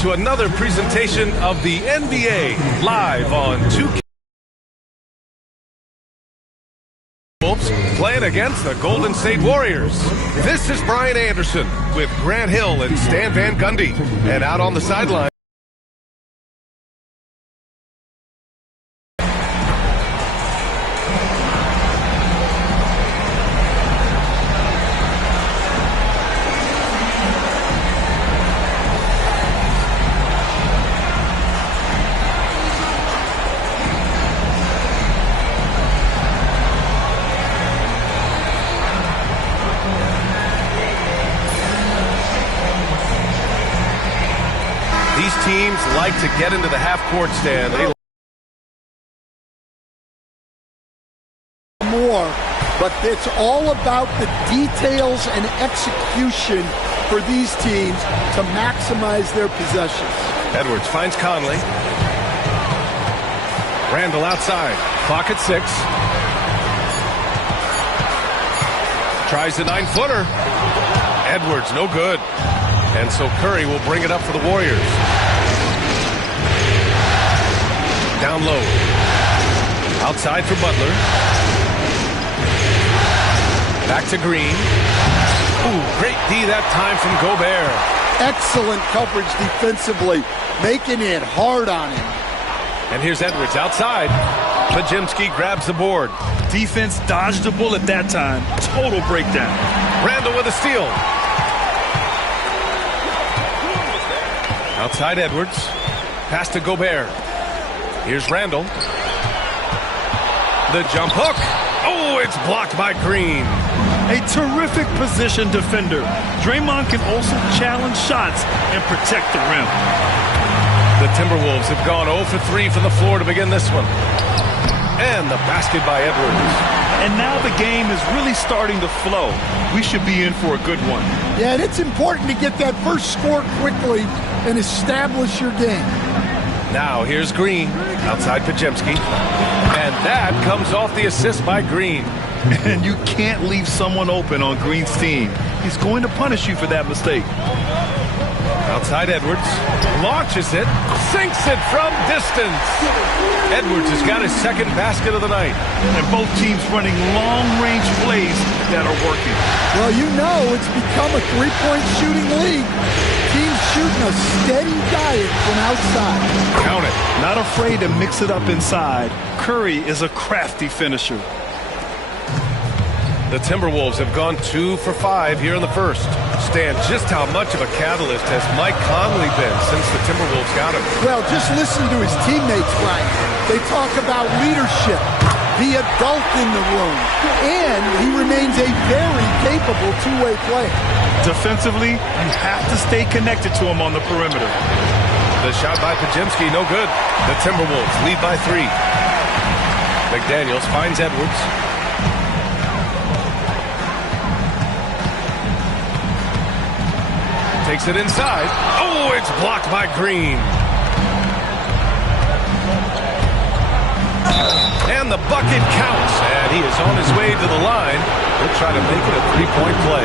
to another presentation of the NBA live on 2K. Wolves playing against the Golden State Warriors. This is Brian Anderson with Grant Hill and Stan Van Gundy. And out on the sideline, these teams like to get into the half-court stand. They more, but it's all about the details and execution for these teams to maximize their possessions. Edwards finds Conley. Randall outside. Clock at 6. Tries the 9-footer. Edwards, no good. And so Curry will bring it up for the Warriors. Down low. Outside for Butler. Back to Green. Ooh, great D that time from Gobert. Excellent coverage defensively, making it hard on him. And here's Edwards outside. Pajemski grabs the board. Defense dodged the bullet that time. Total breakdown. Randall with a steal. Outside Edwards. Pass to Gobert. Here's Randall. The jump hook. Oh, it's blocked by Green. A terrific position defender. Draymond can also challenge shots and protect the rim. The Timberwolves have gone 0 for 3 from the floor to begin this one. And the basket by Edwards. And now the game is really starting to flow. We should be in for a good one. Yeah, and it's important to get that first score quickly and establish your game. Now here's Green outside Pajemski. And that comes off the assist by Green. And you can't leave someone open on Green's team. He's going to punish you for that mistake. Outside Edwards. Launches it. Sinks it from distance. Edwards has got his second basket of the night. And both teams running long-range plays that are working. Well, you know it's become a three-point shooting league. Teams shooting a steady diet from outside. Count it. Not afraid to mix it up inside. Curry is a crafty finisher. The Timberwolves have gone 2 for 5 here in the first. Stan, just how much of a catalyst has Mike Conley been since the Timberwolves got him? Well, just listen to his teammates, Brian. They talk about leadership, the adult in the room, and he remains a very capable two-way player. Defensively, you have to stay connected to him on the perimeter. The shot by Pajemski, no good. The Timberwolves lead by 3. McDaniels finds Edwards. Takes it inside. Oh, it's blocked by Green. And the bucket counts. And he is on his way to the line. He'll try to make it a three-point play.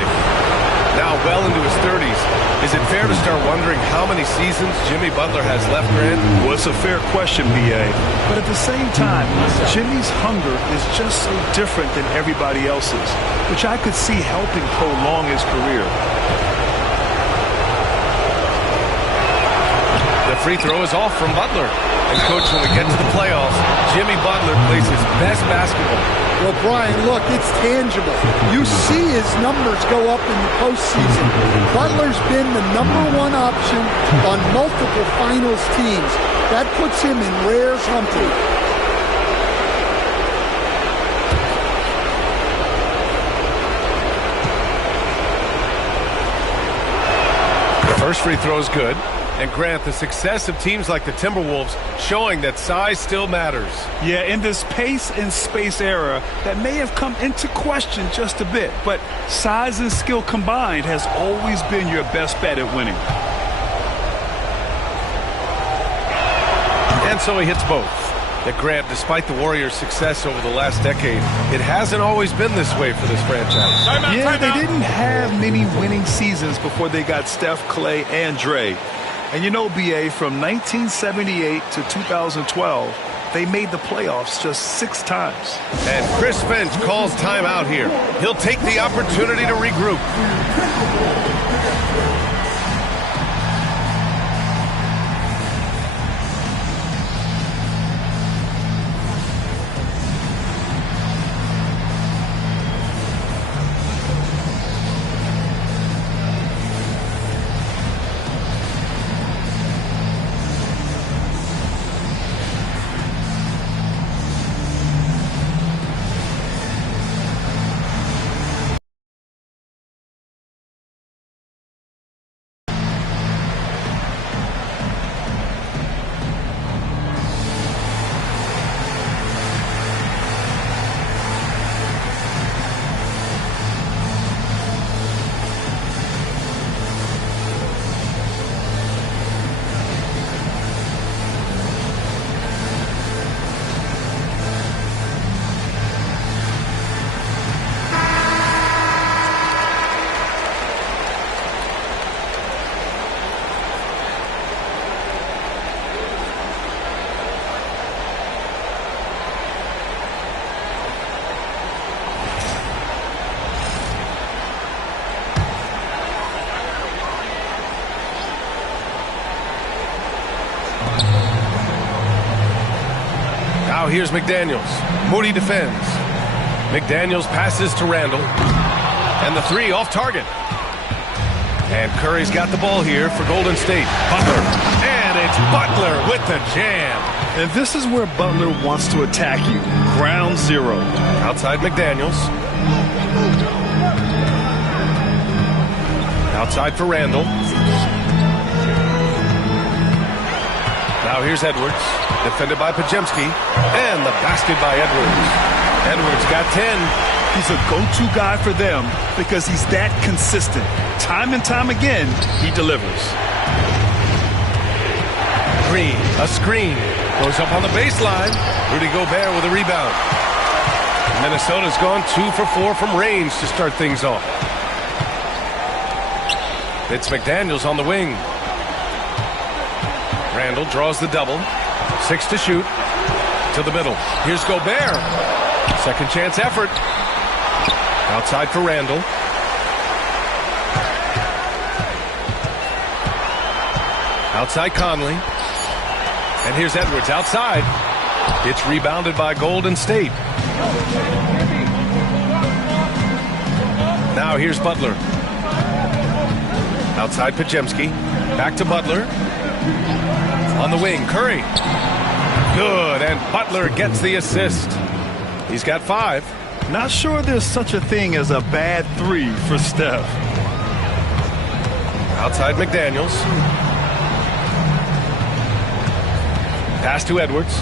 Now well into his 30s. Is it fair to start wondering how many seasons Jimmy Butler has left, Grant? Well, it's a fair question, B.A. But at the same time, Jimmy's hunger is just so different than everybody else's, which I could see helping prolong his career. The free throw is off from Butler. And, Coach, when we get to the playoffs, Jimmy Butler plays his best basketball. Well, Brian, look, it's tangible. You see his numbers go up in the postseason. Butler's been the #1 option on multiple finals teams. That puts him in rare company. The first free throw is good. And Grant, the success of teams like the Timberwolves showing that size still matters. Yeah, in this pace and space era, that may have come into question just a bit, but size and skill combined has always been your best bet at winning. And so he hits both. That Grant, despite the Warriors' success over the last decade, it hasn't always been this way for this franchise. Yeah, they didn't have many winning seasons before they got Steph, Clay, and Dre. And you know, B.A., from 1978 to 2012, they made the playoffs just 6 times. And Chris Finch calls timeout here. He'll take the opportunity to regroup. Now here's McDaniels. Moody defends. McDaniels passes to Randall. And the three off target. And Curry's got the ball here for Golden State. Butler. And it's Butler with the jam. And this is where Butler wants to attack you. Ground zero. Outside McDaniels. Outside for Randall. Now here's Edwards. Defended by Pajemski. And the basket by Edwards. Edwards got 10. He's a go-to guy for them because he's that consistent. Time and time again, he delivers. Green, a screen. Goes up on the baseline. Rudy Gobert with a rebound. Minnesota's gone 2 for 4 from range to start things off. It's McDaniels on the wing. Randall draws the double. 6 to shoot. To the middle. Here's Gobert. Second chance effort. Outside for Randall. Outside Conley. And here's Edwards outside. It's rebounded by Golden State. Now here's Butler. Outside Pajemski. Back to Butler. On the wing, Curry. Good, and Butler gets the assist. He's got 5. Not sure there's such a thing as a bad 3 for Steph. Outside McDaniels. Pass to Edwards.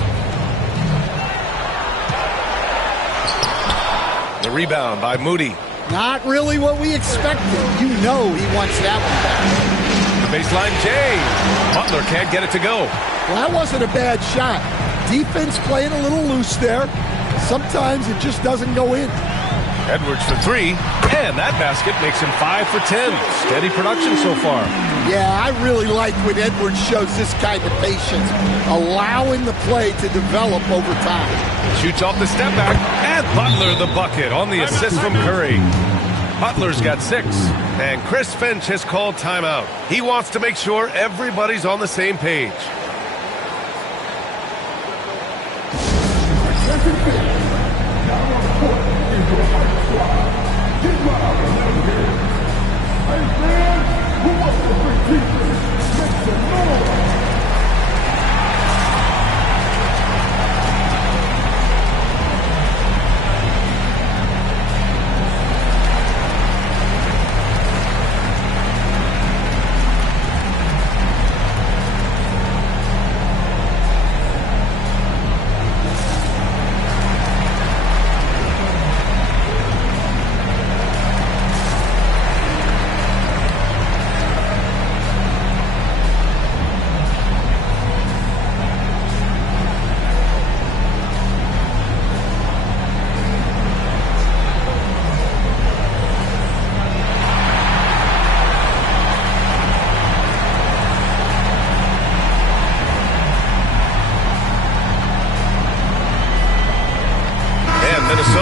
The rebound by Moody. Not really what we expected. You know he wants that one back. The baseline Jay. Butler can't get it to go. Well, that wasn't a bad shot. Defense playing a little loose there. Sometimes it just doesn't go in. Edwards for 3, and that basket makes him 5 for 10. Steady production so far. Yeah, I really like when Edwards shows this kind of patience, allowing the play to develop over time. Shoots off the step back, and Butler the bucket on the assist from Curry. Butler's got 6, and Chris Finch has called timeout. He wants to make sure everybody's on the same page.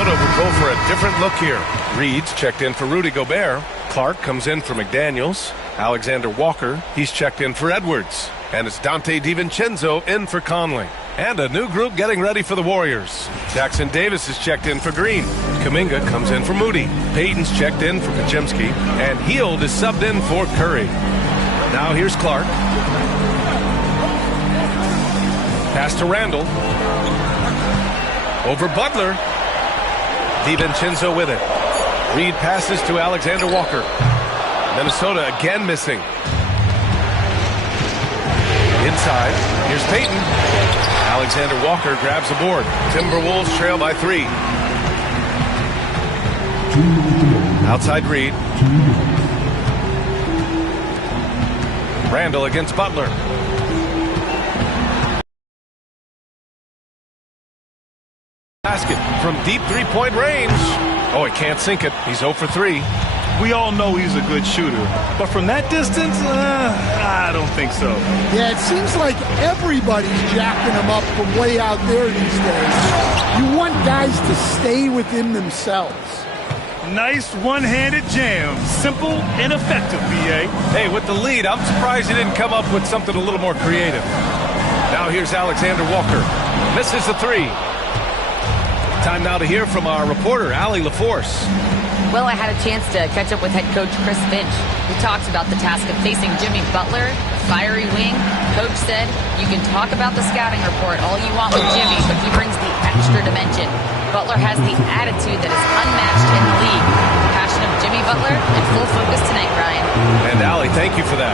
Minnesota will go for a different look here. Reed's checked in for Rudy Gobert. Clark comes in for McDaniels. Alexander Walker, he's checked in for Edwards. And it's Dante DiVincenzo in for Conley. And a new group getting ready for the Warriors. Jackson Davis is checked in for Green. Kuminga comes in for Moody. Payton's checked in for Podziemski. And Hield is subbed in for Curry. Now here's Clark. Pass to Randall. Over Butler. DiVincenzo with it. Reed passes to Alexander Walker. Minnesota again missing. Inside, here's Payton. Alexander Walker grabs the board. Timberwolves trail by 3. Outside Reed. Randall against Butler. Basket from deep three-point range. Oh, he can't sink it. He's 0 for 3. We all know he's a good shooter, but from that distance, I don't think so. Yeah, it seems like everybody's jacking him up from way out there these days. You want guys to stay within themselves. Nice one-handed jam. Simple and effective, B.A. Hey, with the lead, I'm surprised he didn't come up with something a little more creative. Now here's Alexander Walker. Misses the 3. Time now to hear from our reporter, Allie LaForce. Well, I had a chance to catch up with head coach Chris Finch, who talked about the task of facing Jimmy Butler, fiery wing. Coach said, you can talk about the scouting report all you want with Jimmy, but he brings the extra dimension. Butler has the attitude that is unmatched in the league. The passion of Jimmy Butler in full focus tonight, Ryan. And Allie, thank you for that.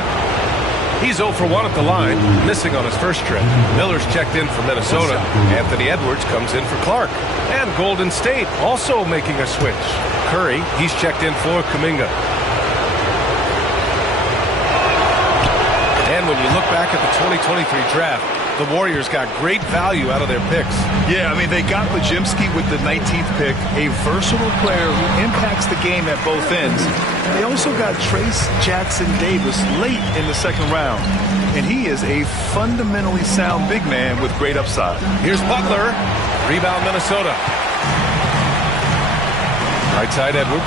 He's 0 for 1 at the line, missing on his first trip. Miller's checked in for Minnesota. Anthony Edwards comes in for Clark. And Golden State also making a switch. Curry, he's checked in for Kuminga. And when you look back at the 2023 draft, the Warriors got great value out of their picks. Yeah, I mean, they got Podziemski with the 19th pick, a versatile player who impacts the game at both ends. They also got Trace Jackson Davis late in the second round, and he is a fundamentally sound big man with great upside. Here's Butler. Rebound Minnesota. Right side Edwards.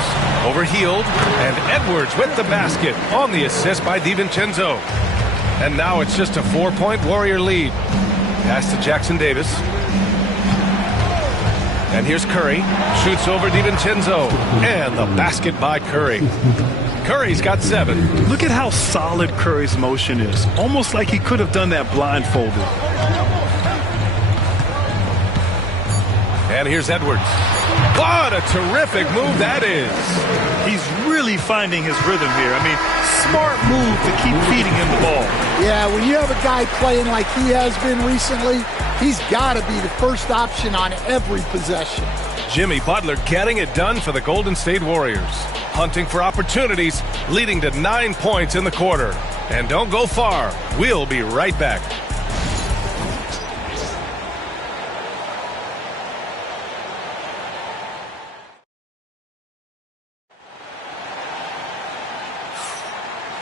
Over Hield. And Edwards with the basket on the assist by DiVincenzo. And now it's just a 4-point Warrior lead. Pass to Jackson Davis. And here's Curry. Shoots over DiVincenzo. And the basket by Curry. Curry's got 7. Look at how solid Curry's motion is. Almost like he could have done that blindfolded. And here's Edwards. What a terrific move that is. He's really finding his rhythm here. I mean, smart move to keep feeding him the ball. Yeah, when you have a guy playing like he has been recently, he's got to be the first option on every possession. Jimmy Butler getting it done for the Golden State Warriors. Hunting for opportunities, leading to 9 points in the quarter. And don't go far. We'll be right back.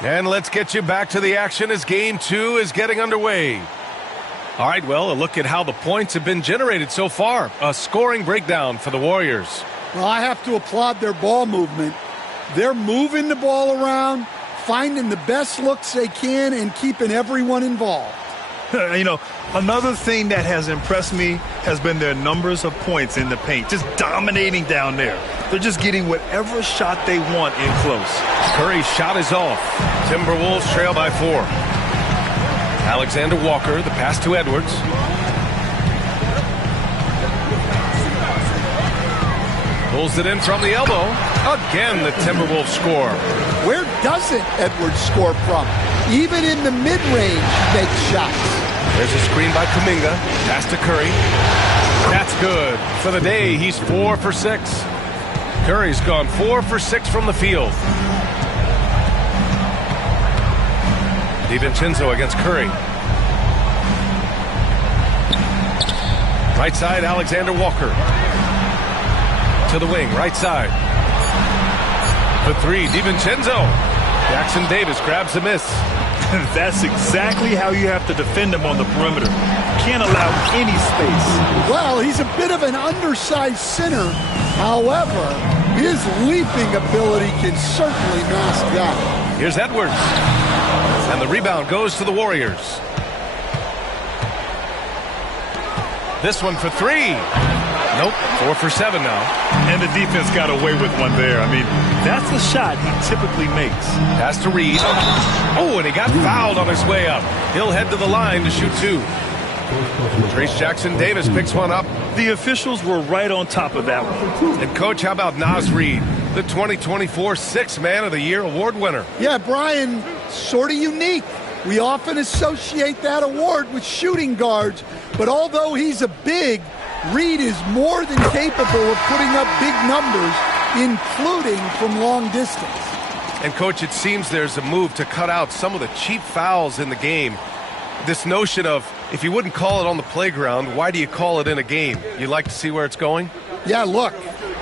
And let's get you back to the action as Game 2 is getting underway. All right, well, a look at how the points have been generated so far. A scoring breakdown for the Warriors. Well, I have to applaud their ball movement. They're moving the ball around, finding the best looks they can, and keeping everyone involved. You know, another thing that has impressed me has been their numbers of points in the paint, just dominating down there. They're just getting whatever shot they want in close. Curry's shot is off. Timberwolves trail by 4. Alexander Walker, the pass to Edwards. Pulls it in from the elbow. Again, the Timberwolves score. Where doesn't Edwards score from? Even in the mid-range, he makes shots. There's a screen by Kuminga. Pass to Curry. That's good. For the day, he's 4 for 6. Curry's gone 4 for 6 from the field. DiVincenzo against Curry. Right side, Alexander Walker. To the wing, right side. For 3, DiVincenzo. Jackson Davis grabs the miss. That's exactly how you have to defend him on the perimeter. can't allow any space. Well, he's a bit of an undersized center. However, his leaping ability can certainly mask that. Here's Edwards. And the rebound goes to the Warriors. This one for three. Nope, 4 for 7 now. And the defense got away with one there. I mean, that's the shot he typically makes. Pass to Reed. Oh, and he got fouled on his way up. He'll head to the line to shoot 2. Trace Jackson-Davis picks one up. The officials were right on top of that one. And, Coach, how about Naz Reid, the 2024 Sixth Man of the Year award winner? Yeah, Brian, sort of unique. We often associate that award with shooting guards, but although he's a big, Reed is more than capable of putting up big numbers, including from long distance. And, Coach, it seems there's a move to cut out some of the cheap fouls in the game. This notion of, if you wouldn't call it on the playground, why do you call it in a game? You like to see where it's going? Yeah, look,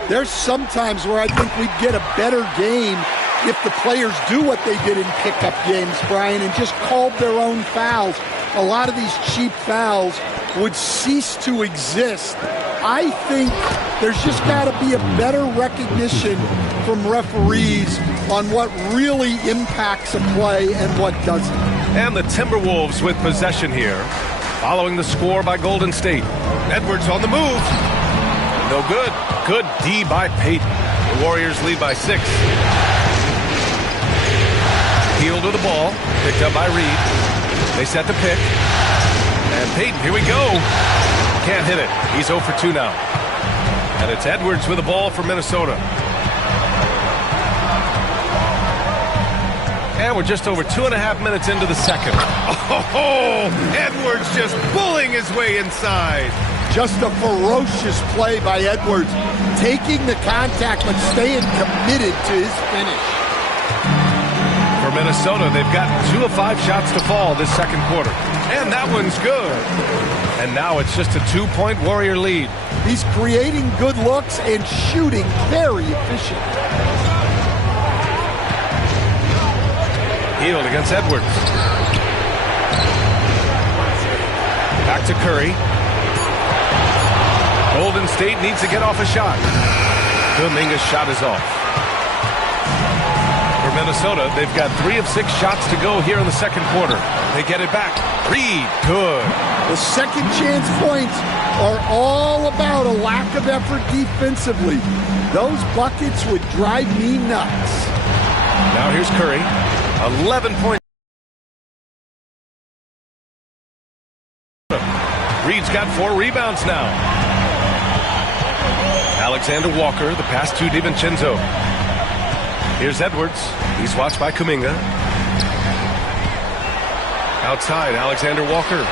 there's some times where I think we'd get a better game if the players do what they did in pickup games, Brian, and just called their own fouls. A lot of these cheap fouls would cease to exist. I think there's just got to be a better recognition from referees on what really impacts a play and what doesn't. And the Timberwolves with possession here, following the score by Golden State. Edwards on the move. No good. Good D by Payton. The Warriors lead by 6. Heel to the ball, picked up by Reed. They set the pick. And Payton, here we go. Can't hit it. He's 0 for 2 now. And it's Edwards with the ball for Minnesota. And we're just over 2.5 minutes into the second. Oh, Edwards just bullying his way inside. Just a ferocious play by Edwards, taking the contact but staying committed to his finish. For Minnesota, they've got 2 of 5 shots to fall this second quarter. And that one's good. And now it's just a 2-point Warrior lead. He's creating good looks and shooting very efficient. Healed against Edwards. Back to Curry. Golden State needs to get off a shot. Kuminga's shot is off. For Minnesota, they've got 3 of 6 shots to go here in the second quarter. They get it back. Reed, good. The second chance points are all about a lack of effort defensively. Those buckets would drive me nuts. Now here's Curry. 11 points. Reed's got 4 rebounds now. Alexander Walker, the pass to DiVincenzo. Here's Edwards. He's watched by Kuminga. Outside, Alexander Walker.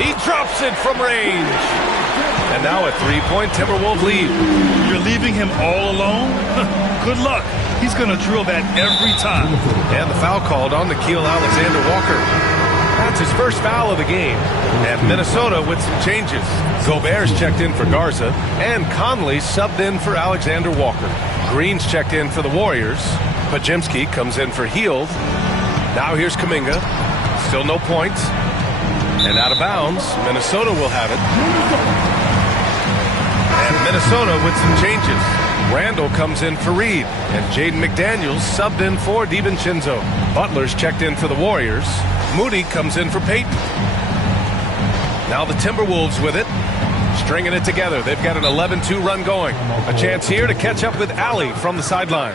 He drops it from range. And now a 3-point Timberwolves lead. You're leaving him all alone? Good luck. He's going to drill that every time. And the foul called on Nickeil Alexander-Walker. That's his first foul of the game. And Minnesota with some changes. Gobert's checked in for Garza. And Conley subbed in for Alexander Walker. Green's checked in for the Warriors. Pajimski comes in for Hield. Now here's Kuminga. Still no points. And out of bounds. Minnesota will have it. And Minnesota with some changes. Randall comes in for Reed, and Jaden McDaniels subbed in for DiVincenzo. Butler's checked in for the Warriors. Moody comes in for Payton. Now the Timberwolves with it, stringing it together. They've got an 11-2 run going. A chance here to catch up with Allie from the sideline.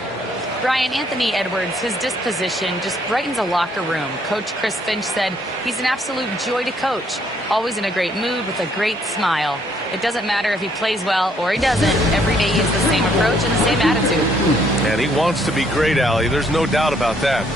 Brian, Anthony Edwards, his disposition just brightens a locker room. Coach Chris Finch said he's an absolute joy to coach. Always in a great mood with a great smile. It doesn't matter if he plays well or he doesn't. Every day he has the same approach and the same attitude. And he wants to be great, Allie. There's no doubt about that.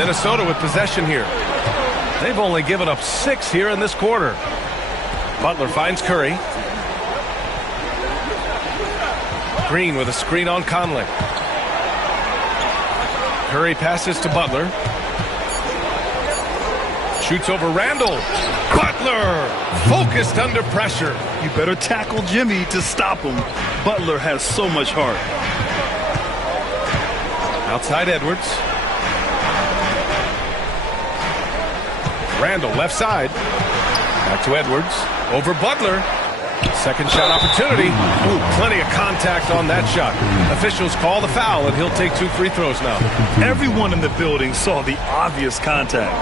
Minnesota with possession here. They've only given up 6 here in this quarter. Butler finds Curry. Green with a screen on Conley. Curry passes to Butler. Shoots over Randall. Butler focused under pressure. You better tackle Jimmy to stop him. Butler has so much heart. Outside Edwards. Randall left side. Back to Edwards. Over Butler. Second shot opportunity. Ooh, plenty of contact on that shot. Officials call the foul, and he'll take 2 free throws now. Everyone in the building saw the obvious contact.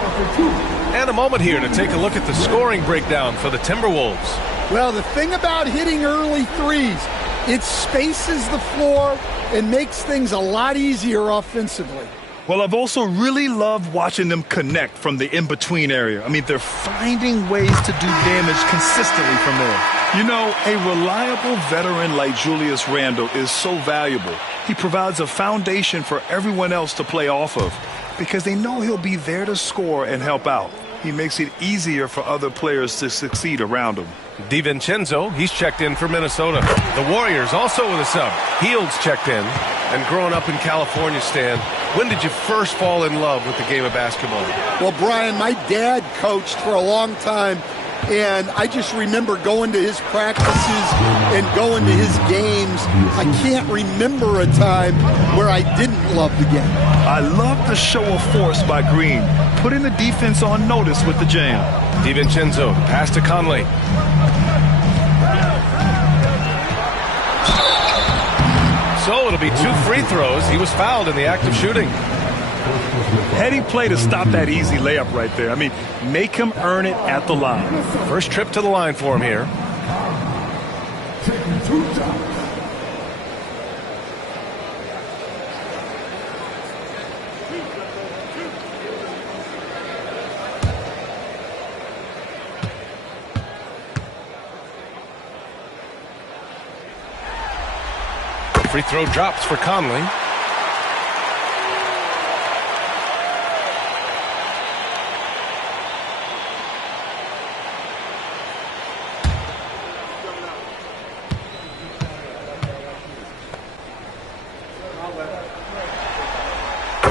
And a moment here to take a look at the scoring breakdown for the Timberwolves. Well, the thing about hitting early threes, it spaces the floor and makes things a lot easier offensively. Well, I've also really loved watching them connect from the in-between area. I mean, they're finding ways to do damage consistently from there. You know, a reliable veteran like Julius Randle is so valuable. He provides a foundation for everyone else to play off of because they know he'll be there to score and help out. He makes it easier for other players to succeed around him. DiVincenzo, he's checked in for Minnesota. The Warriors also with a sub. Heald's checked in. And growing up in California, Stan, when did you first fall in love with the game of basketball? Well, Brian, my dad coached for a long time, and I just remember going to his practices and going to his games. I can't remember a time where I didn't love the game. I love the show of force by Green, putting the defense on notice with the jam. DiVincenzo, pass to Conley. So it'll be 2 free throws. He was fouled in the act of shooting. Heady play to stop that easy layup right there. I mean, make him earn it at the line. First trip to the line for him here. Free throw drops for Conley.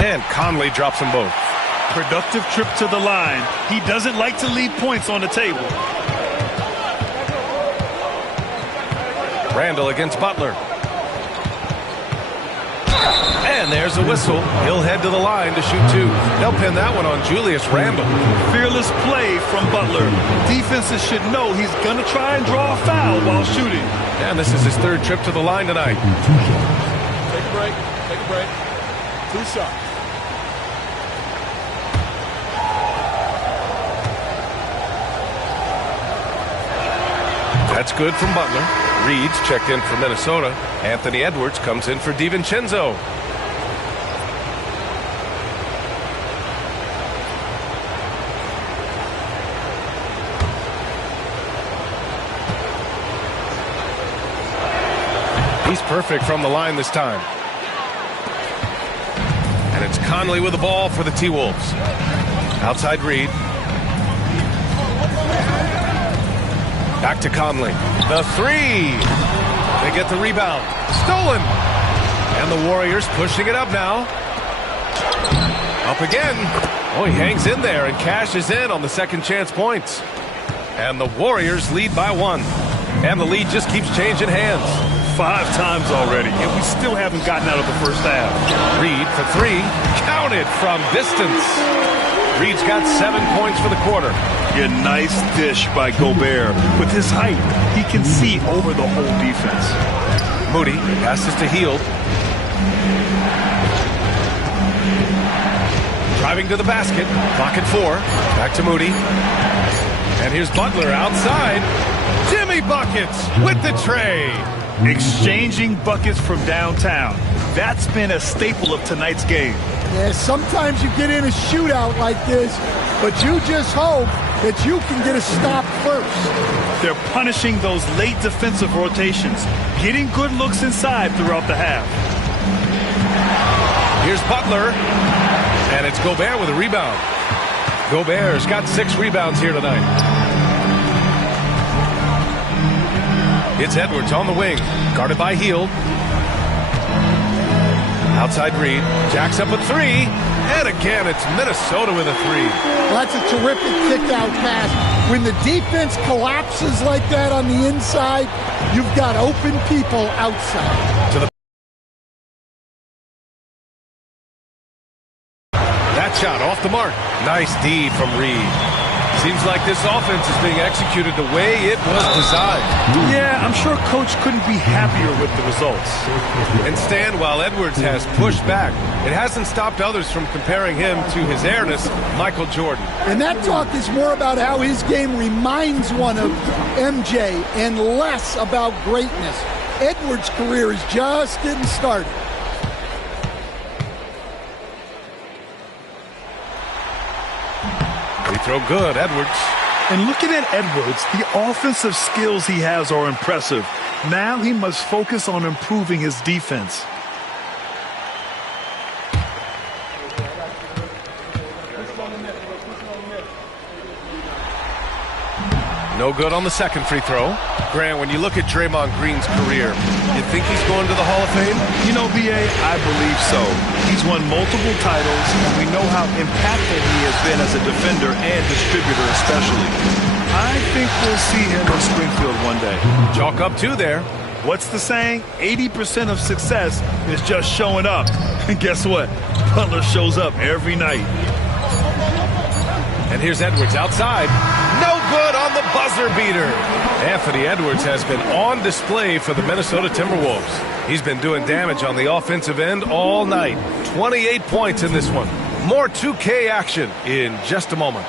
And Conley drops them both. Productive trip to the line. He doesn't like to leave points on the table. Randall against Butler. And there's a whistle. He'll head to the line to shoot 2. They'll pin that one on Julius Randle. Fearless play from Butler. Defenses should know he's going to try and draw a foul while shooting. And this is his 3rd trip to the line tonight. Take a break. Take a break. 2 shots. That's good from Butler. Reed's checked in for Minnesota. Anthony Edwards comes in for DiVincenzo. He's perfect from the line this time. And it's Conley with the ball for the T-Wolves. Outside Reed. Back to Conley. The 3. They get the rebound. Stolen. And the Warriors pushing it up now. Up again. Oh, he hangs in there and cashes in on the second chance points. And the Warriors lead by 1. And the lead just keeps changing hands. 5 times already, and we still haven't gotten out of the first half. Reed for 3. Counted from distance. Reed's got 7 points for the quarter. A nice dish by Gobert. With his height, he can see over the whole defense. Moody passes to Hield. Driving to the basket. Clock at 4. Back to Moody. And here's Butler outside. Jimmy buckets with the tray. Exchanging buckets from downtown. That's been a staple of tonight's game. Yeah, sometimes you get in a shootout like this, but you just hope that you can get a stop first. They're punishing those late defensive rotations, getting good looks inside throughout the half. Here's Butler. And it's Gobert with a rebound. Gobert's got 6 rebounds here tonight. It's Edwards on the wing, guarded by Hield. Outside Reed, jacks up a 3, and again it's Minnesota with a 3. Well, that's a terrific kick-out pass. When the defense collapses like that on the inside, you've got open people outside. To the that shot off the mark. Nice D from Reed. Seems like this offense is being executed the way it was designed. Yeah, I'm sure Coach couldn't be happier with the results. And Stan, while Edwards has pushed back, it hasn't stopped others from comparing him to his heiress, Michael Jordan. And that talk is more about how his game reminds one of MJ and less about greatness. Edwards' career is just getting started. Free throw good, Edwards. And looking at Edwards, the offensive skills he has are impressive. Now he must focus on improving his defense. No good on the second free throw. Grant, when you look at Draymond Green's career, you think he's going to the Hall of Fame? You know, B.A., I believe so. He's won multiple titles, and we know how impactful he has been as a defender and distributor especially. I think we'll see him in Springfield one day. Chalk up 2 there. What's the saying? 80% of success is just showing up. And guess what? Butler shows up every night. And here's Edwards outside. No good on the buzzer beater. Anthony Edwards has been on display for the Minnesota Timberwolves. He's been doing damage on the offensive end all night. 28 points in this one. More 2K action in just a moment.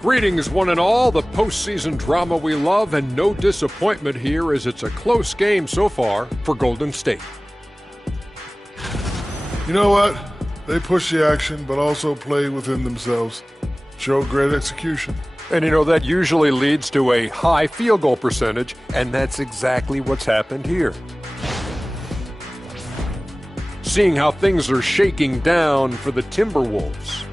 Greetings, one and all. The postseason drama we love, and no disappointment here as it's a close game so far for Golden State. You know what? They push the action, but also play within themselves. Show great execution. And you know, that usually leads to a high field goal percentage, and that's exactly what's happened here. Seeing how things are shaking down for the Timberwolves.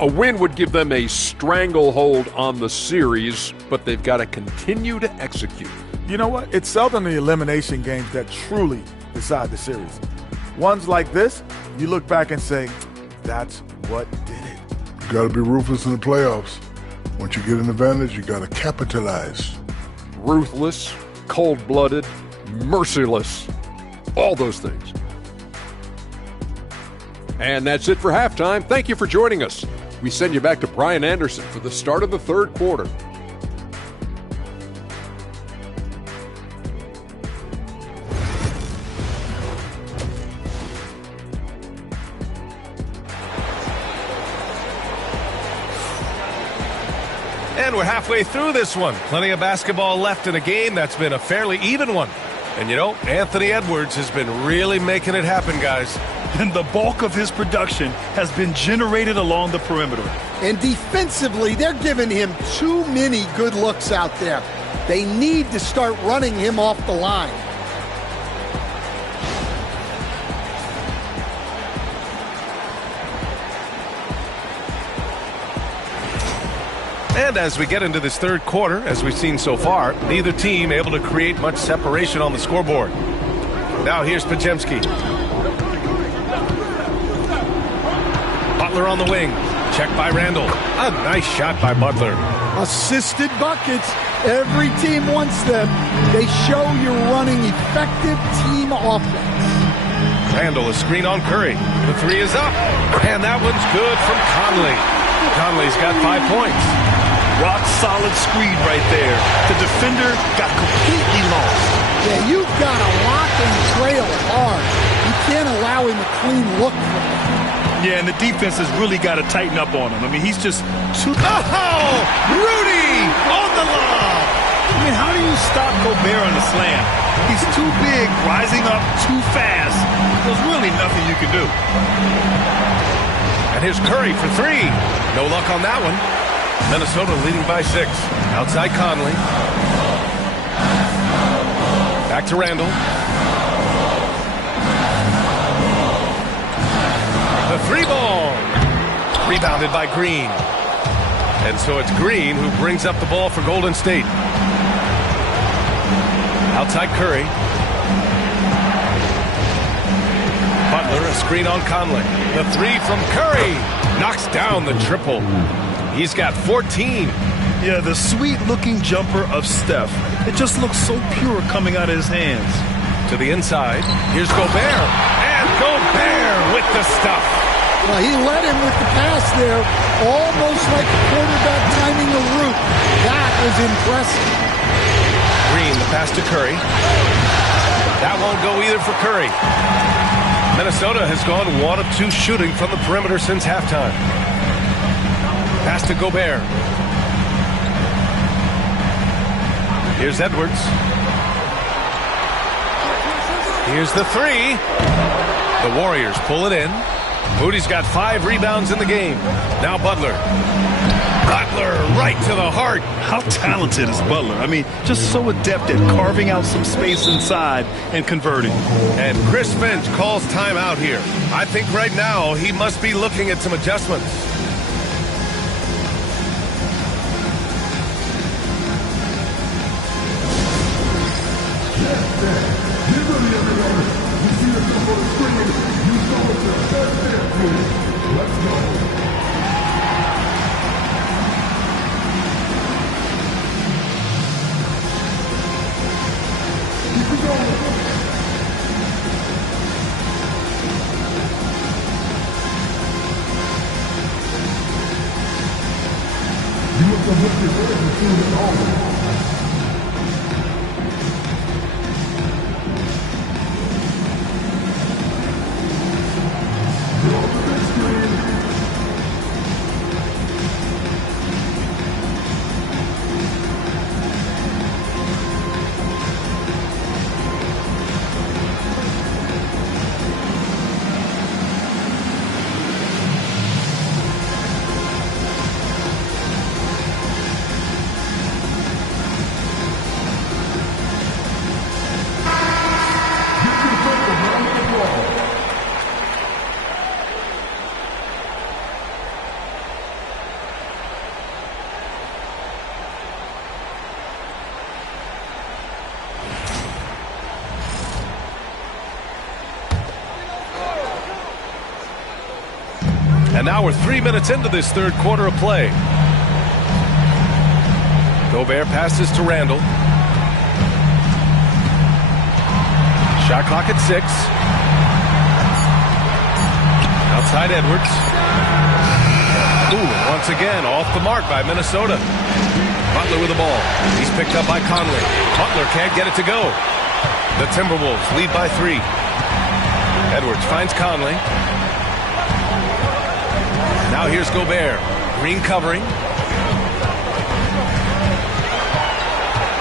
A win would give them a stranglehold on the series, but they've got to continue to execute. You know what? It's seldom the elimination games that truly decide the series. Ones like this, you look back and say, that's what did it. You got to be ruthless in the playoffs. Once you get an advantage, you got to capitalize. Ruthless, cold-blooded, merciless, all those things. And that's it for halftime. Thank you for joining us. We send you back to Brian Anderson for the start of the third quarter. And we're halfway through this one. Plenty of basketball left in a game that's been a fairly even one. And you know, Anthony Edwards has been really making it happen, guys. And the bulk of his production has been generated along the perimeter. And defensively, they're giving him too many good looks out there. They need to start running him off the line. And as we get into this third quarter, as we've seen so far, neither team able to create much separation on the scoreboard. Now here's Podziemski. Butler on the wing. Check by Randall. A nice shot by Butler. Assisted buckets. Every team wants them. They show you're running effective team offense. Randall, a screen on Curry. The 3 is up. And that one's good from Conley. Conley's got 5 points. Rock solid screen right there. The defender got completely lost. Yeah, you've got to lock and trail hard. You can't allow him a clean look from him. Yeah, and the defense has really got to tighten up on him. I mean, he's just too... Oh! Rudy on the line! stop Gobert on the slam. He's too big, rising up too fast. There's really nothing you can do. And here's Curry for three. No luck on that one. Minnesota leading by 6. Outside Conley. Back to Randall. The three ball. Rebounded by Green. And so it's Green who brings up the ball for Golden State. Outside Curry. Butler, a screen on Conley. The three from Curry. Knocks down the triple. He's got 14. Yeah, the sweet-looking jumper of Steph. It just looks so pure coming out of his hands. To the inside. Here's Gobert. And Gobert with the stuff. Well, he led him with the pass there, almost like a quarterback timing a route. That was impressive. Green, the pass to Curry. That won't go either for Curry. Minnesota has gone 1 of 2 shooting from the perimeter since halftime. Pass to Gobert. Here's Edwards. Here's the three. The Warriors pull it in. Moody's got 5 rebounds in the game. Now Butler. Butler right to the heart. How talented is Butler? I mean, just so adept at carving out some space inside and converting. And Chris Finch calls timeout here. I think right now he must be looking at some adjustments. And now we're 3 minutes into this third quarter of play. Gobert passes to Randall. Shot clock at 6. Outside Edwards. Ooh, once again off the mark by Minnesota. Butler with the ball. He's picked up by Conley. Butler can't get it to go. The Timberwolves lead by 3. Edwards finds Conley. Now here's Gobert. Green covering.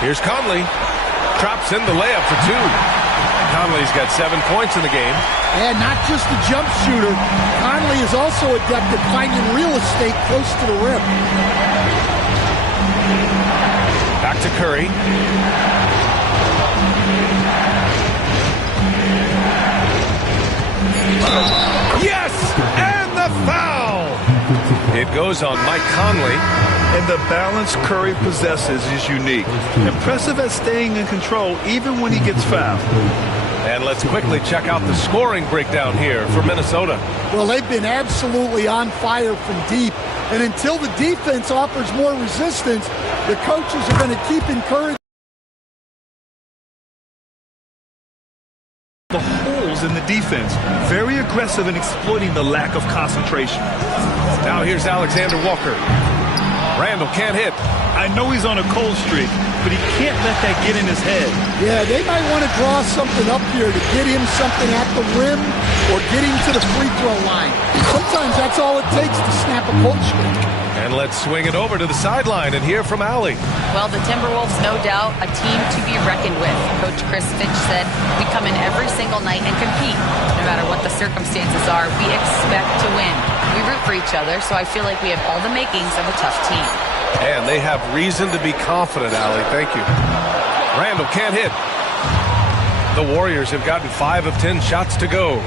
Here's Conley. Drops in the layup for 2. Conley's got 7 points in the game. And not just a jump shooter. Conley is also adept at finding real estate close to the rim. Back to Curry. Yes! And the foul! It goes on Mike Conley. And the balance Curry possesses is unique. Impressive at staying in control even when he gets fouled. And let's quickly check out the scoring breakdown here for Minnesota. Well, they've been absolutely on fire from deep. And until the defense offers more resistance, the coaches are going to keep encouraging the holes in the defense. Very aggressive in exploiting the lack of concentration. Now here's Alexander Walker. Randall can't hit. I know he's on a cold streak, but he can't let that get in his head. Yeah, they might want to draw something up here to get him something at the rim or get him to the free throw line. Sometimes that's all it takes to snap a cold streak. And let's swing it over to the sideline and hear from Allie. Well, the Timberwolves, no doubt, a team to be reckoned with. Coach Chris Finch said, we come in every single night and compete. No matter what the circumstances are, we expect to win. We root for each other, so I feel like we have all the makings of a tough team. And they have reason to be confident, Allie. Thank you. Randall can't hit. The Warriors have gotten 5 of 10 shots to go.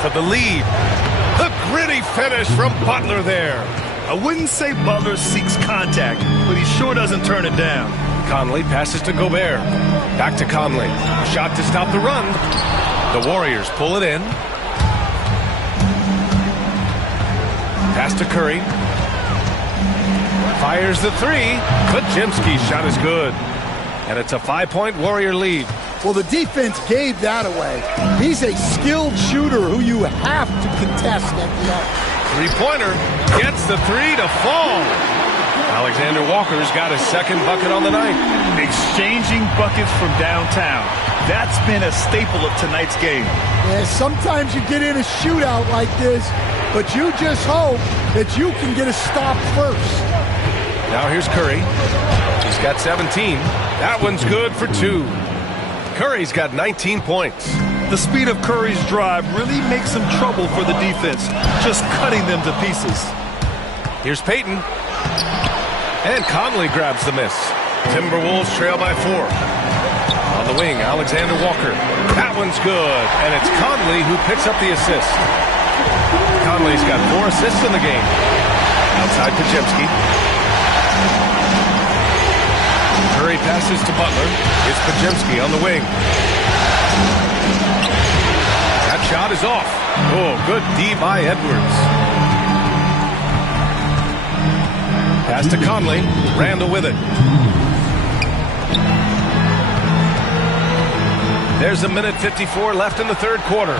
For the lead. The gritty finish from Butler there. I wouldn't say Butler seeks contact, but he sure doesn't turn it down. Conley passes to Gobert. Back to Conley. Shot to stop the run. The Warriors pull it in. Pass to Curry. Fires the 3. Kujimski's shot is good. And it's a 5-point Warrior lead. Well, the defense gave that away. He's a skilled shooter who you have to contest at the arc. Three-pointer gets the 3 to fall. Alexander Walker's got his second bucket on the night. Exchanging buckets from downtown. That's been a staple of tonight's game. Yeah, sometimes you get in a shootout like this, but you just hope that you can get a stop first. Now here's Curry. He's got 17. That one's good for 2. Curry's got 19 points. The speed of Curry's drive really makes him trouble for the defense, just cutting them to pieces. Here's Payton. And Conley grabs the miss. Timberwolves trail by 4. On the wing, Alexander Walker. That one's good. And it's Conley who picks up the assist. Conley's got 4 assists in the game. Outside Kujimski. Curry passes to Butler. It's Kujimski on the wing. That shot is off. Oh, good D by Edwards. Pass to Conley. Randall with it. There's a minute 54 left in the third quarter.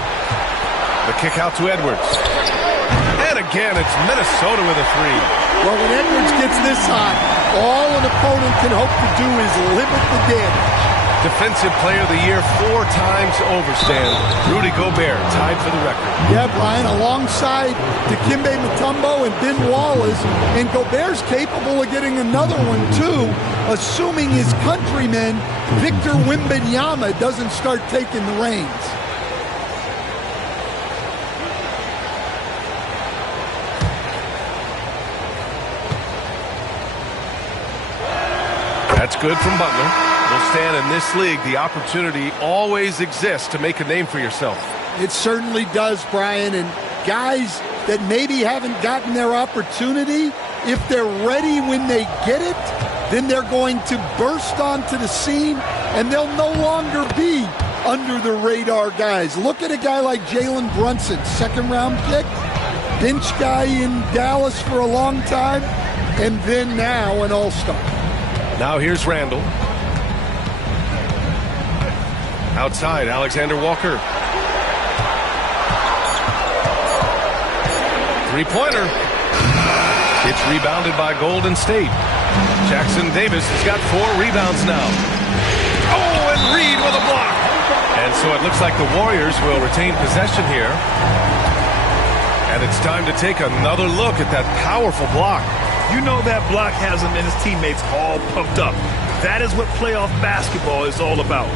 The kick out to Edwards. And again, it's Minnesota with a 3. Well, when Edwards gets this hot, all an opponent can hope to do is limit the damage. Defensive Player of the Year 4 times over, Stan. Rudy Gobert tied for the record. Yeah, Brian, alongside Dikembe Mutombo and Ben Wallace, and Gobert's capable of getting another one, too, assuming his countryman, Victor Wembanyama, doesn't start taking the reins. That's good from Butler. Well, Stan, in this league, the opportunity always exists to make a name for yourself. It certainly does, Brian. And guys that maybe haven't gotten their opportunity, if they're ready when they get it, then they're going to burst onto the scene, and they'll no longer be under the radar guys. Look at a guy like Jalen Brunson, second-round pick, bench guy in Dallas for a long time, and then now an all-star. Now here's Randall. Outside, Alexander Walker. Three-pointer. It's rebounded by Golden State. Jackson Davis has got 4 rebounds now. Oh, and Reed with a block. And so it looks like the Warriors will retain possession here. And it's time to take another look at that powerful block. You know that block has him and his teammates all pumped up. That is what playoff basketball is all about.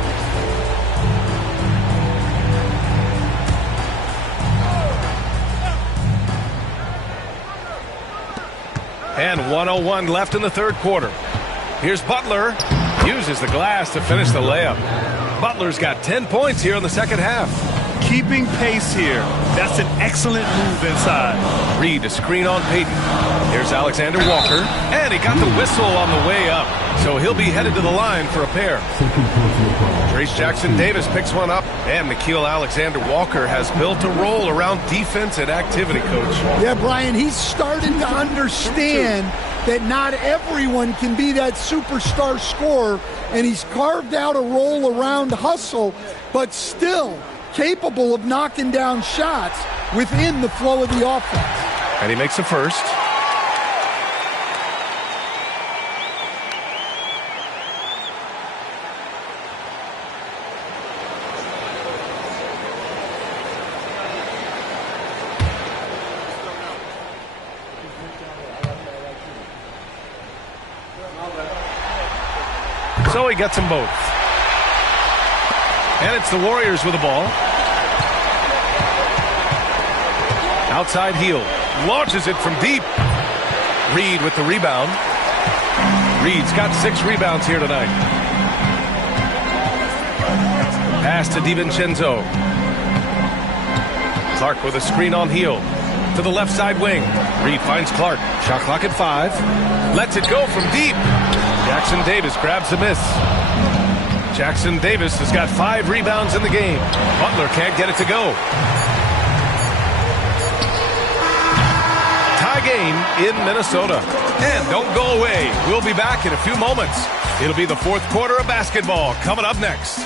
And 1:01 left in the third quarter. Here's Butler. Uses the glass to finish the layup. Butler's got 10 points here in the second half. Keeping pace here. That's an excellent move inside. Reed to screen on Payton. Here's Alexander Walker. And he got the whistle on the way up. So he'll be headed to the line for a pair. Trace Jackson Davis picks one up. And Nickeil Alexander-Walker has built a role around defense and activity, Coach. Yeah, Brian, he's starting to understand that not everyone can be that superstar scorer, and he's carved out a role around hustle, but still capable of knocking down shots within the flow of the offense. And he makes a first. So he gets them both. And it's the Warriors with the ball. Outside heel. Launches it from deep. Reed with the rebound. Reed's got 6 rebounds here tonight. Pass to DiVincenzo. Clark with a screen on heel. To the left side wing. Reed finds Clark. Shot clock at 5. Lets it go from deep. Jackson Davis grabs the miss. Jackson Davis has got 5 rebounds in the game. Butler can't get it to go. Tie game in Minnesota. And don't go away. We'll be back in a few moments. It'll be the 4th quarter of basketball coming up next.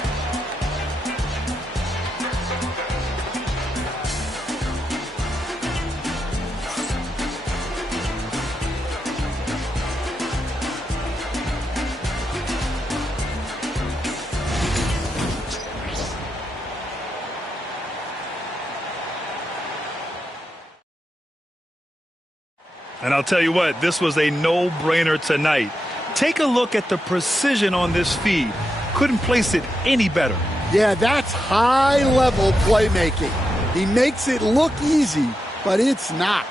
And I'll tell you what, this was a no-brainer tonight. Take a look at the precision on this feed. Couldn't place it any better. Yeah, that's high-level playmaking. He makes it look easy, but it's not.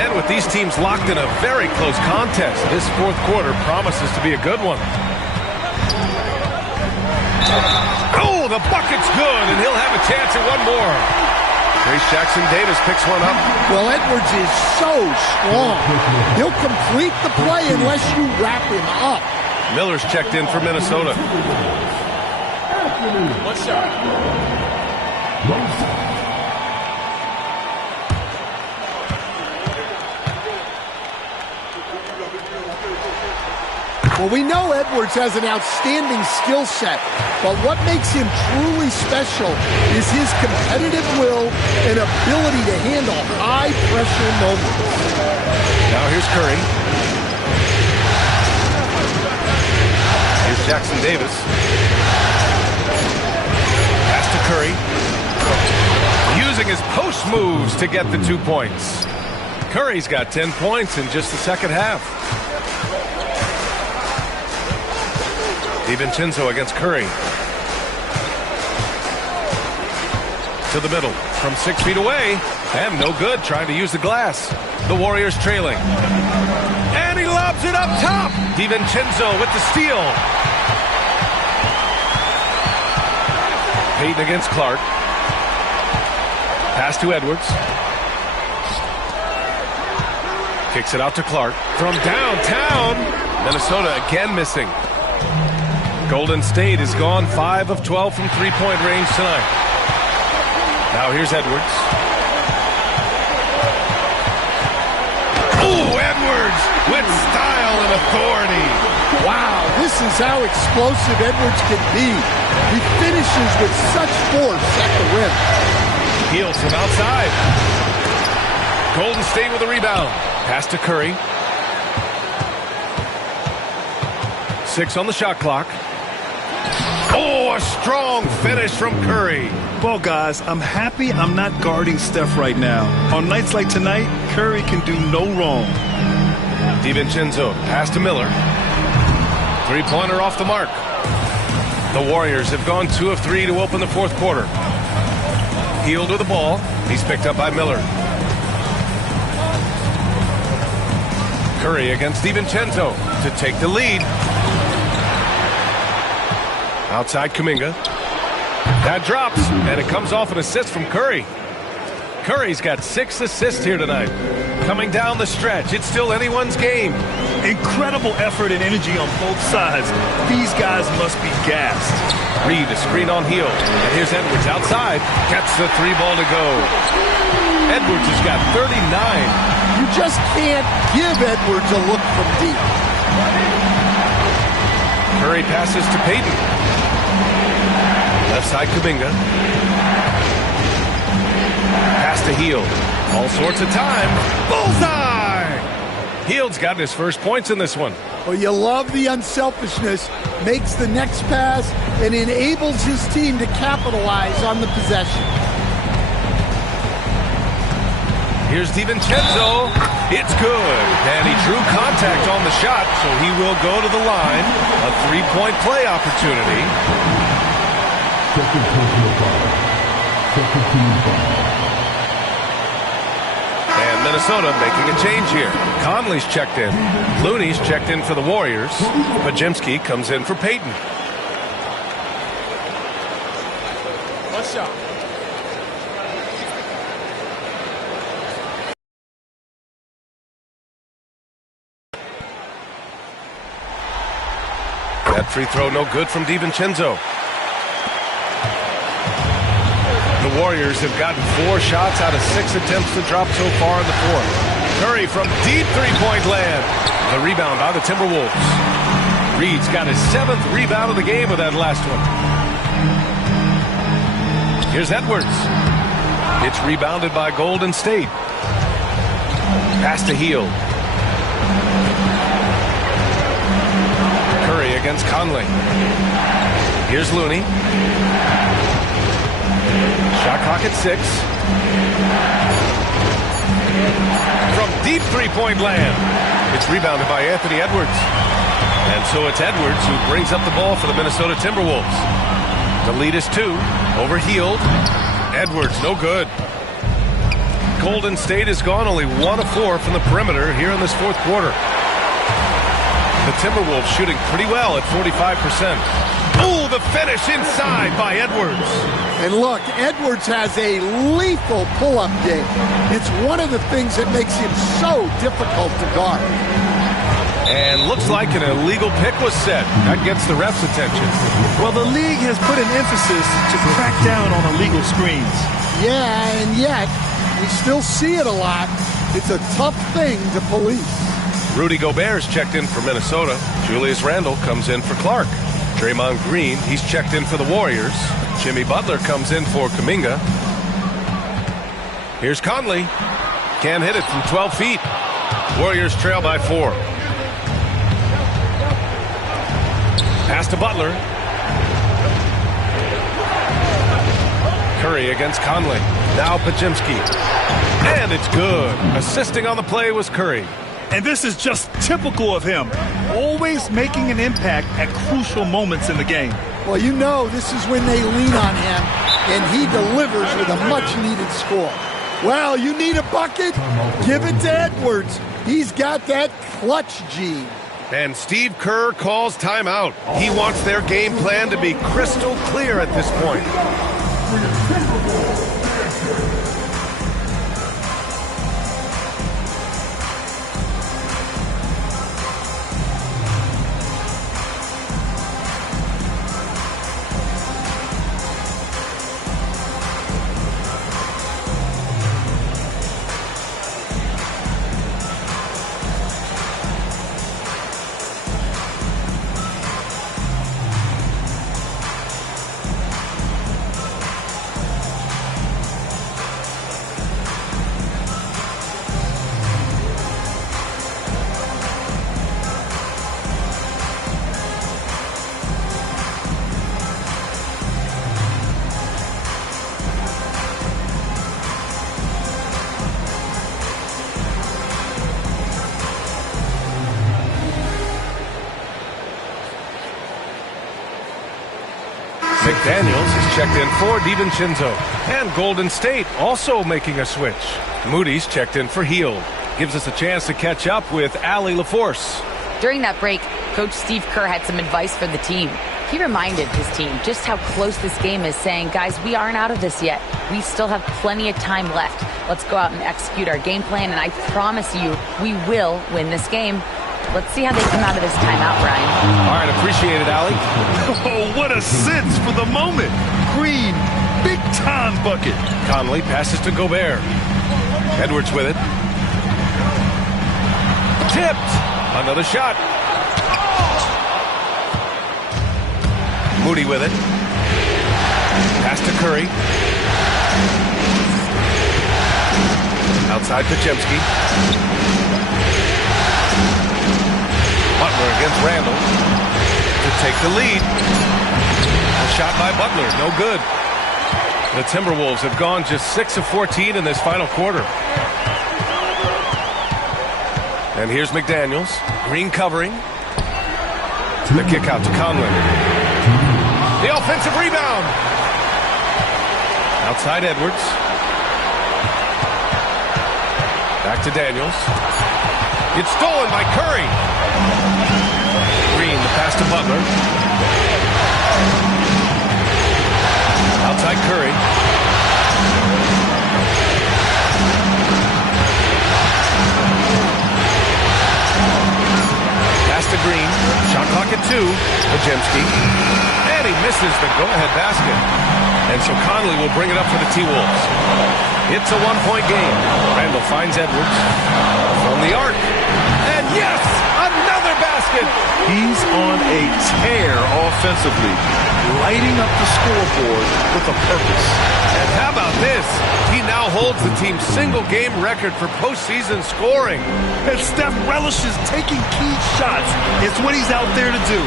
And with these teams locked in a very close contest, this 4th quarter promises to be a good one. Oh, the bucket's good, and he'll have a chance at one more. Grace Jackson Davis picks one up. Well, Edwards is so strong. He'll complete the play unless you wrap him up. Miller's checked in for Minnesota. One shot. Well, we know Edwards has an outstanding skill set, but what makes him truly special is his competitive will and ability to handle high-pressure moments. Now here's Curry. Here's Jackson Davis. Pass to Curry. Using his post moves to get the 2 points. Curry's got 10 points in just the second half. DiVincenzo against Curry. To the middle from 6 feet away. And no good trying to use the glass. The Warriors trailing. And he lobs it up top. DiVincenzo with the steal. Payton against Clark. Pass to Edwards. Kicks it out to Clark. From downtown. Minnesota again missing. Golden State has gone 5 of 12 from three-point range tonight. Now here's Edwards. Ooh, Edwards with style and authority. Wow, this is how explosive Edwards can be. He finishes with such force at the rim. Heels from outside. Golden State with a rebound. Pass to Curry. 6 on the shot clock. Oh, a strong finish from Curry. Well, guys, I'm happy I'm not guarding Steph right now. On nights like tonight, Curry can do no wrong. DiVincenzo, pass to Miller. 3-pointer off the mark. The Warriors have gone 2 of 3 to open the 4th quarter. Hield with the ball. He's picked up by Miller. Curry against DiVincenzo to take the lead. Outside Kuminga. That drops, and it comes off an assist from Curry. Curry's got 6 assists here tonight. Coming down the stretch, it's still anyone's game. Incredible effort and energy on both sides. These guys must be gassed. Reed, a screen on heel. And here's Edwards outside. Gets the 3-ball to go. Edwards has got 39. You just can't give Edwards a look from deep. Curry passes to Payton. Left side Kuminga. Pass to Hield. All sorts of time. Bullseye! Hield's gotten his first points in this one. Well, you love the unselfishness. Makes the next pass and enables his team to capitalize on the possession. Here's DiVincenzo. It's good. And he drew contact on the shot, so he will go to the line. A three-point play opportunity. And Minnesota making a change here. Conley's checked in. Looney's checked in for the Warriors. Pajimski comes in for Payton. One shot. That free throw no good from DiVincenzo. The Warriors have gotten 4 shots out of 6 attempts to drop so far in the fourth. Curry from deep three-point land. The rebound by the Timberwolves. Reed's got his 7th rebound of the game with that last one. Here's Edwards. It's rebounded by Golden State. Pass to Hield. Curry against Conley. Here's Looney. Shot clock at 6. From deep three-point land. It's rebounded by Anthony Edwards. And so it's Edwards who brings up the ball for the Minnesota Timberwolves. The lead is 2 over Hield. Edwards, no good. Golden State has gone only 1 of 4 from the perimeter here in this fourth quarter. The Timberwolves shooting pretty well at 45%. Ooh, the finish inside by Edwards. And look, Edwards has a lethal pull-up game. It's one of the things that makes him so difficult to guard. And looks like an illegal pick was set. That gets the ref's attention. Well, the league has put an emphasis to crack down on illegal screens. Yeah, and yet, we still see it a lot. It's a tough thing to police. Rudy Gobert's checked in for Minnesota. Julius Randle comes in for Clark. Draymond Green, he's checked in for the Warriors. Jimmy Butler comes in for Kuminga. Here's Conley. Can't hit it from 12 feet. Warriors trail by 4. Pass to Butler. Curry against Conley. Now Pajimski. And it's good. Assisting on the play was Curry. And this is just typical of him. Always making an impact at crucial moments in the game. Well, you know this is when they lean on him, and he delivers with a much-needed score. Well, you need a bucket? Give it to Edwards. He's got that clutch gene. And Steve Kerr calls timeout. He wants their game plan to be crystal clear at this point. McDaniels is checked in for DiVincenzo. And Golden State also making a switch. Moody's checked in for Hield. Gives us a chance to catch up with Allie LaForce. During that break, Coach Steve Kerr had some advice for the team. He reminded his team just how close this game is, saying, guys, we aren't out of this yet. We still have plenty of time left. Let's go out and execute our game plan, and I promise you, we will win this game. Let's see how they come out of this timeout, Brian. All right, appreciate it, Allie. Oh, what a sense for the moment. Green, big-time bucket. Conley passes to Gobert. Edwards with it. Tipped. Another shot. Moody with it. Pass to Curry. Outside Pajimski. Butler against Randle to take the lead. A shot by Butler, no good. The Timberwolves have gone just 6 of 14 in this final quarter. And here's McDaniels. Green covering. The kick out to Conley. The offensive rebound. Outside Edwards. Back to Daniels. It's stolen by Curry. Green, the pass to Butler. Outside Curry. Pass to Green. Shot clock at 2. Podziemski. And he misses the go-ahead basket. And so Conley will bring it up for the T-Wolves. It's a one-point game. Randall finds Edwards from the arc. And yes, another basket. He's on a tear offensively, lighting up the scoreboard with a purpose. And how about this? He now holds the team's single-game record for postseason scoring. And Steph relishes taking key shots. It's what he's out there to do.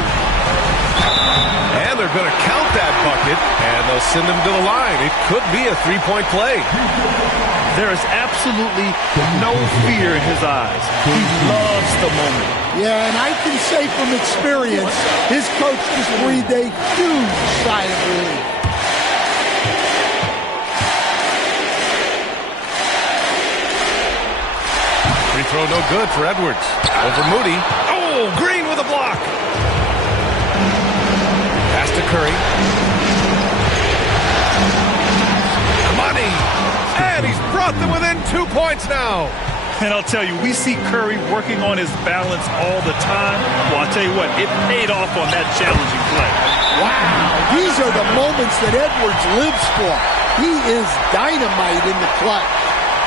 And they're going to count that bucket, and they'll send him to the line. It could be a three-point play. There is absolutely no fear in his eyes. He loves the moment. Yeah, and I can say from experience, his coach just breathed a huge sigh of relief. Free throw no good for Edwards. Over Moody. Oh, Green with a block. Pass to Curry. Money. And he's brought them within 2 points now. And I'll tell you, we see Curry working on his balance all the time. Well, I'll tell you what, it paid off on that challenging play. Wow, these are the moments that Edwards lives for. He is dynamite in the clutch.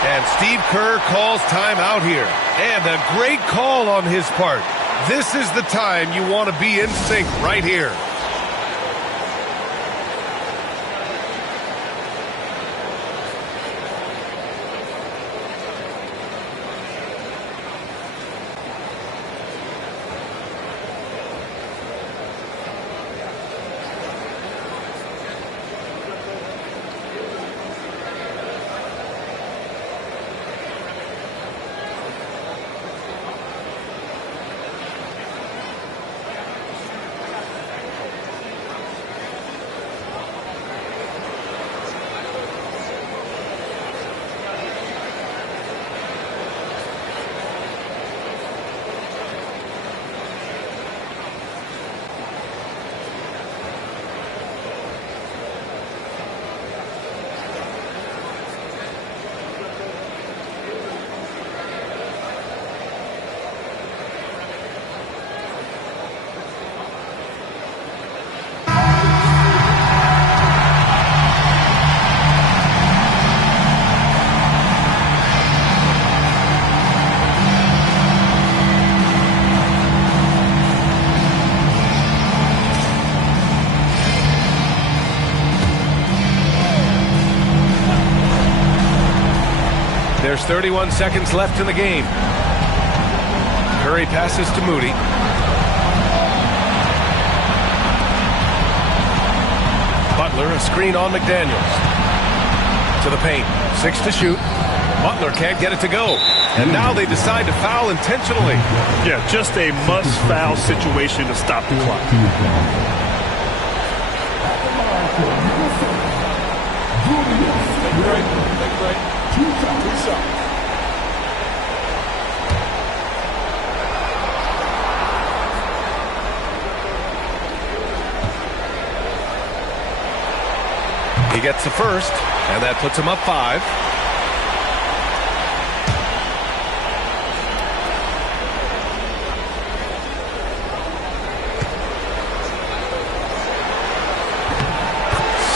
And Steve Kerr calls timeout here. And a great call on his part. This is the time you want to be in sync right here. There's 31 seconds left in the game. Curry passes to Moody. Butler, a screen on McDaniels. To the paint. 6 to shoot. Butler can't get it to go. And now they decide to foul intentionally. Yeah, just a must-foul situation to stop the clock. He gets the first, and that puts him up 5.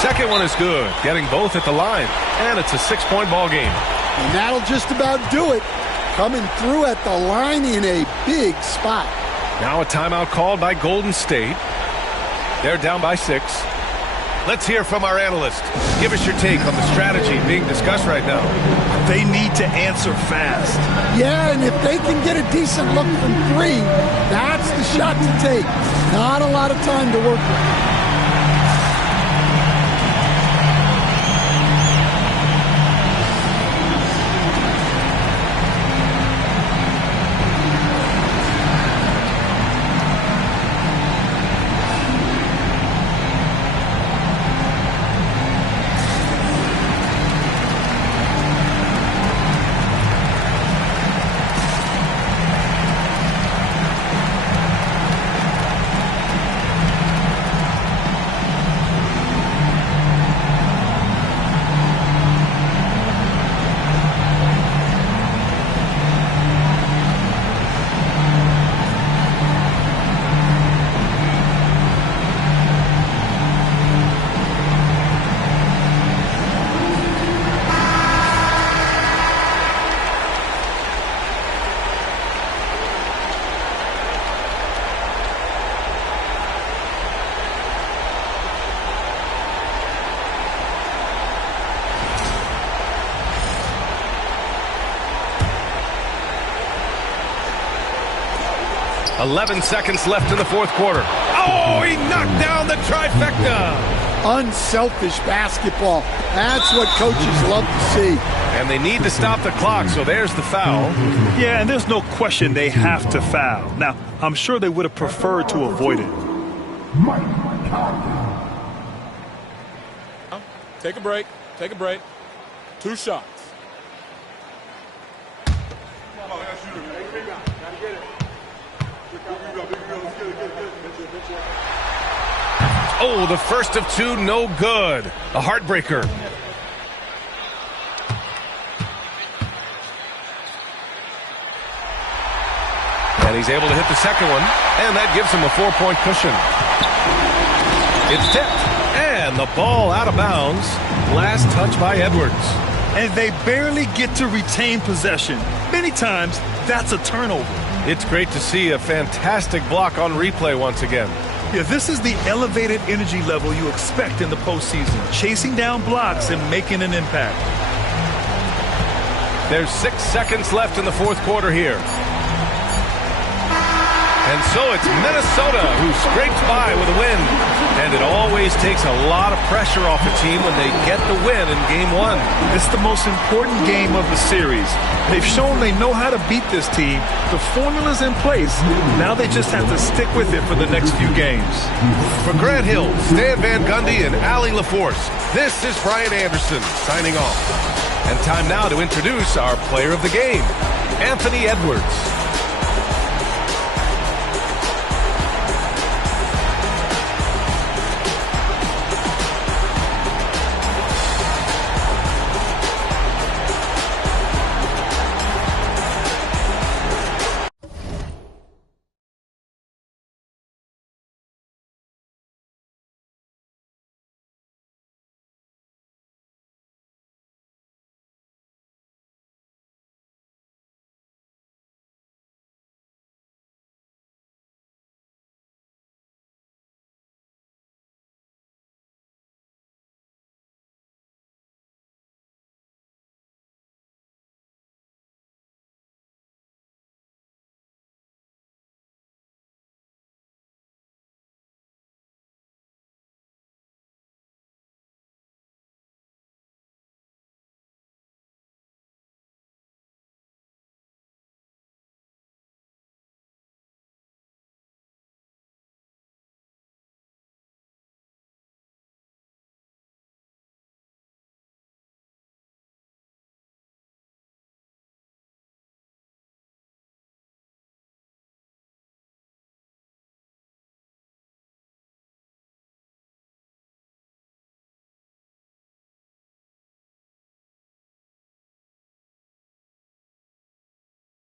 Second one is good, getting both at the line, and it's a 6-point ball game. And that'll just about do it. Coming through at the line in a big spot. Now a timeout called by Golden State. They're down by 6. Let's hear from our analyst. Give us your take on the strategy being discussed right now. They need to answer fast. Yeah, and if they can get a decent look from 3, that's the shot to take. Not a lot of time to work with. 11 seconds left in the fourth quarter. Oh, he knocked down the trifecta. Unselfish basketball. That's what coaches love to see. And they need to stop the clock, so there's the foul. Yeah, and there's no question they have to foul. Now, I'm sure they would have preferred to avoid it. Take a break. Take a break. 2 shots. Oh, the first of 2, no good. A heartbreaker. And he's able to hit the second one, and that gives him a 4-point cushion. It's tipped, and the ball out of bounds. Last touch by Edwards. And they barely get to retain possession. Many times, that's a turnover. It's great to see a fantastic block on replay once again. Yeah, this is the elevated energy level you expect in the postseason, chasing down blocks and making an impact. There's 6 seconds left in the fourth quarter here. And so it's Minnesota who scrapes by with a win. And it always takes a lot of pressure off a team when they get the win in Game 1. It's the most important game of the series. They've shown they know how to beat this team. The formula's in place. Now they just have to stick with it for the next few games. For Grant Hill, Stan Van Gundy, and Allie LaForce, this is Brian Anderson signing off. And time now to introduce our player of the game, Anthony Edwards.